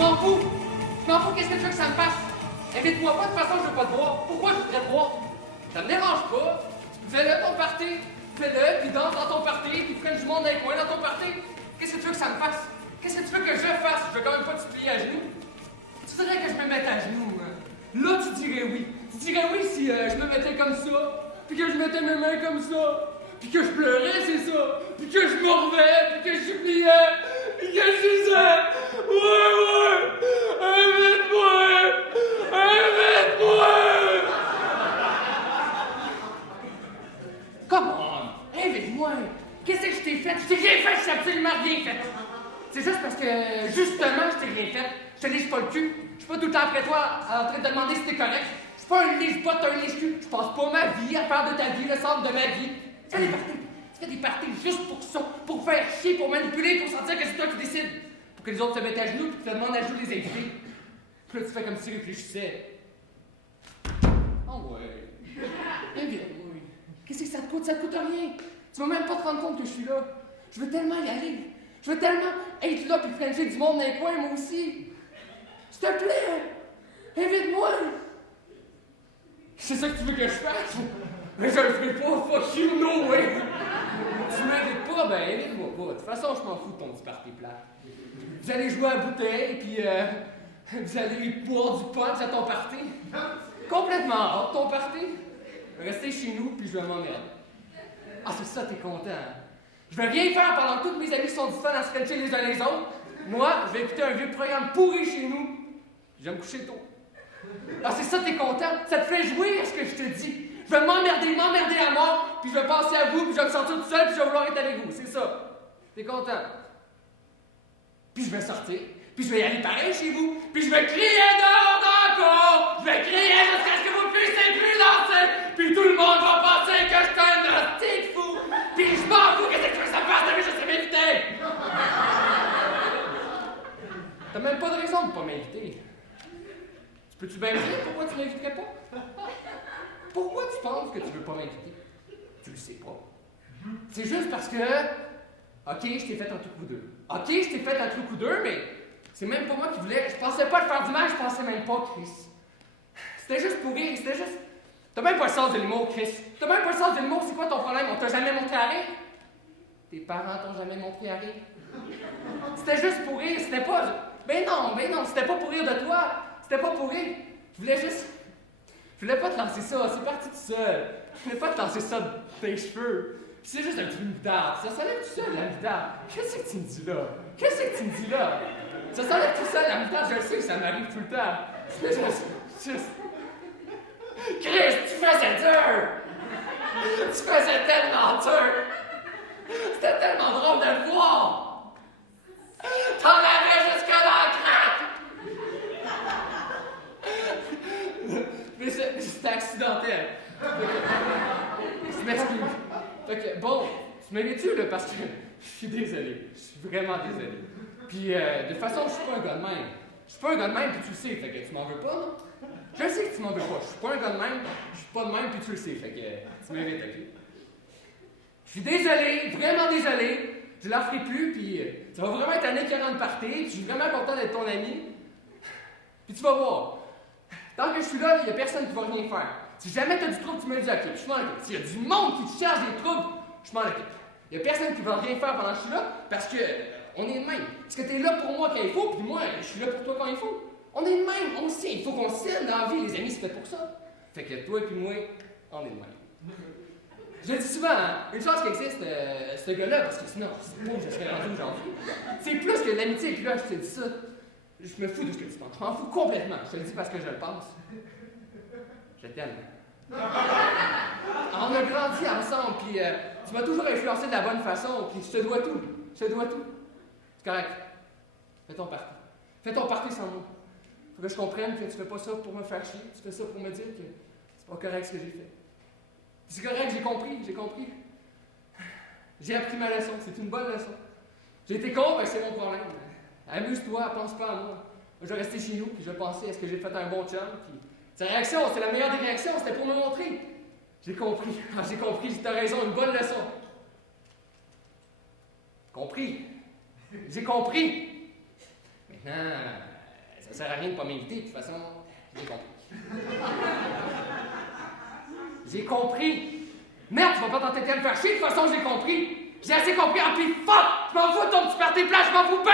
m'en fous. Je m'en fous, qu'est-ce que tu veux que ça me fasse? Invite-moi pas, de toute façon, je veux pas te voir. Pourquoi je voudrais te voir? Ça me dérange pas. Fais-le ton party. Fais-le, puis danse dans ton party, puis prends du monde avec moi dans ton party. Qu'est-ce que tu veux que ça me fasse? Qu'est-ce que tu veux que je fasse? Je veux quand même pas te plier à genoux. Tu voudrais que je me mette à genoux, hein? Là, tu dirais oui. Tu dirais oui si je me mettais comme ça, puis que je mettais mes mains comme ça, puis que je pleurais, c'est ça, puis que je mordais, puis que je suppliais, puis que je disais ouais, invite-moi! Invite-moi! Come on! Invite-moi! Qu'est-ce que je t'ai fait? Je t'ai rien fait, je t'ai absolument rien fait! C'est juste parce que, justement, je t'ai rien fait. Je te lèche pas le cul. Je suis pas tout le temps après toi en train de te demander si t'es correct. Je suis pas un lèche-botte, un lèche-cul. Je passe pas ma vie à faire de ta vie le centre de ma vie. Tu fais des parties. Tu fais des parties juste pour ça. Pour faire chier, pour manipuler, pour sentir que c'est toi qui décides. Pour que les autres se mettent à genoux et te demandent à jouer les invités. Puis là, tu fais comme si tu réfléchissais. Oh ouais. Invite-moi. Qu'est-ce que ça te coûte? Ça te coûte rien. Tu vas même pas te rendre compte que je suis là. Je veux tellement y aller. Je veux tellement être là puis frencher du monde dans les coins, moi aussi. S'il te plaît, invite-moi. C'est ça que tu veux que je fasse? Mais je le ferai pas, fuck you, no way. Tu m'invites pas, ben invite-moi pas. De toute façon, je m'en fous de ton petit party plat. Vous allez jouer à la bouteille, puis vous allez boire du punch à ton party. Complètement hors ton party. Restez chez nous, puis je vais m'emmerder. Ah, c'est ça, t'es content, hein? Je vais rien faire pendant que tous mes amis sont du fun à se frencher les uns les autres. Moi, je vais écouter un vieux programme pourri chez nous. Je vais me coucher tôt. Ah, c'est ça, t'es content? Ça te fait jouer à ce que je te dis. Je vais m'emmerder à mort, puis je vais penser à vous, puis je vais me sentir tout seul, puis je vais vouloir être avec vous. C'est ça. T'es content? Puis je vais sortir, puis je vais y aller pareil chez vous, puis je vais crier dehors encore! Je vais crier jusqu'à ce que vous puissiez plus danser, puis tout le monde va penser que je suis un hostie de fou! Puis je m'en fous, qu'est-ce que tu veux que ça me fasse? T'as vu, je sais m'inviter! T'as même pas de raison de pas m'inviter. Peux-tu bien me dire pourquoi tu m'inviterais pas? Pourquoi tu penses que tu veux pas m'inviter? Tu le sais pas. C'est juste parce que... OK, je t'ai fait un truc ou deux. OK, je t'ai fait un truc ou deux, mais c'est même pas moi qui voulais... Je pensais pas te faire du mal, je pensais même pas, Chris. C'était juste pour rire, c'était juste... T'as même pas le sens de l'humour, Chris. T'as même pas le sens de l'humour, c'est quoi ton problème? On t'a jamais montré à rire? Tes parents t'ont jamais montré à rire? C'était juste pour rire, c'était pas... Ben non, c'était pas pour rire de toi. C'était pas pour rire. Je voulais pas te lancer ça, c'est parti tout seul. Je voulais pas te lancer ça de tes cheveux. C'est juste un petit moutarde. Ça s'enlève tout seul, la moutarde. Qu'est-ce que tu me dis là? Ça s'enlève tout seul, la moutarde, je le sais que ça m'arrive tout le temps. C'est juste... Chris, tu faisais dur! Tu faisais tellement dur! C'était tellement drôle de le voir! T'en avais jusque dans le crack! Mais c'était accidentel. Je m'excuse. Fait que, bon, tu m'invites-tu, là, parce que je suis désolé. Je suis vraiment désolé. Puis, de toute façon, je suis pas un gars de même. Je suis pas un gars de même, puis tu le sais, fait que tu m'en veux pas, non? Je sais que tu m'en veux pas. Je suis pas un gars de même, je suis pas de même, puis tu le sais, fait que tu m'invites, ok? Je suis désolé, vraiment désolé. Je la ferai plus, puis ça va vraiment être année 40 party, puis je suis vraiment content d'être ton ami. Puis tu vas voir. Tant que je suis là, il y a personne qui va rien faire. Si jamais t'as du trouble, tu me dis ok, je m'en occupe. S'il y a du monde qui te cherche des troubles, je m'en occupe. Il y a personne qui va rien faire pendant que je suis là, parce que on est de même. Parce que t'es là pour moi quand il faut, puis moi, je suis là pour toi quand il faut. On est de même, on sait. Il faut qu'on s'aime dans la vie, les amis, c'est fait pour ça. Fait que toi et puis moi, on est de même. Je le dis souvent, hein, une chance qu'il existe ce gars-là, parce que sinon, c'est pas où je serais rendu aujourd'hui. C'est plus que de l'amitié, et puis là, je te dis ça. Je me fous de ce que tu penses. Je m'en fous complètement. Je te le dis parce que je le pense. Je t'aime. On a grandi ensemble, puis tu m'as toujours influencé de la bonne façon, puis je te dois tout. C'est correct. Fais ton party. Fais ton party sans moi. Faut que je comprenne que tu fais pas ça pour me faire chier. Tu fais ça pour me dire que c'est pas correct ce que j'ai fait. C'est correct, j'ai compris. J'ai appris ma leçon, c'est une bonne leçon. J'ai été con, ben c'est mon problème. Amuse-toi, pense pas à moi. Je vais rester chez nous, puis je vais penser à ce que j'ai fait un bon chum, puis sa réaction, c'est la meilleure des réactions, c'était pour me montrer. J'ai compris, t'as raison, une bonne leçon. J'ai compris. Maintenant, Ça sert à rien de pas m'inviter, de toute façon, j'ai compris. J'ai compris! Merde, tu vas pas t'entêter à me faire chier, de toute façon, j'ai compris! J'ai assez compris, ah puis fuck! Je m'en fous de ton petit party plat, je m'en fous bien,